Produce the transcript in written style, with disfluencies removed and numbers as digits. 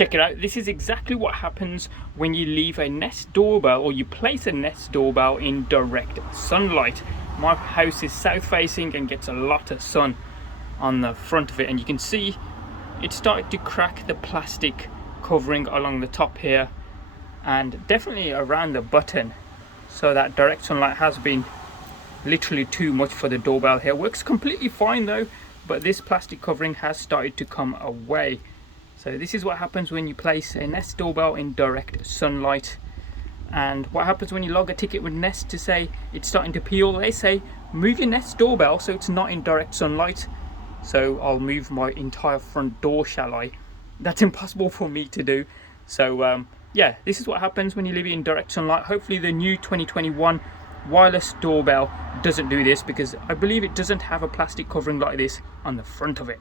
Check it out. This is exactly what happens when you leave a Nest doorbell, or you place a Nest doorbell in direct sunlight. My house is south facing and gets a lot of sun on the front of it, and you can see it started to crack the plastic covering along the top here and definitely around the button. So that direct sunlight has been literally too much for the doorbell here. Works completely fine though, but this plastic covering has started to come away. So this is what happens when you place a Nest doorbell in direct sunlight. And what happens when you log a ticket with Nest to say it's starting to peel? They say move your Nest doorbell so it's not in direct sunlight. So I'll move my entire front door, shall I? That's impossible for me to do. So yeah, this is what happens when you leave it in direct sunlight. Hopefully the new 2021 wireless doorbell doesn't do this, because I believe it doesn't have a plastic covering like this on the front of it.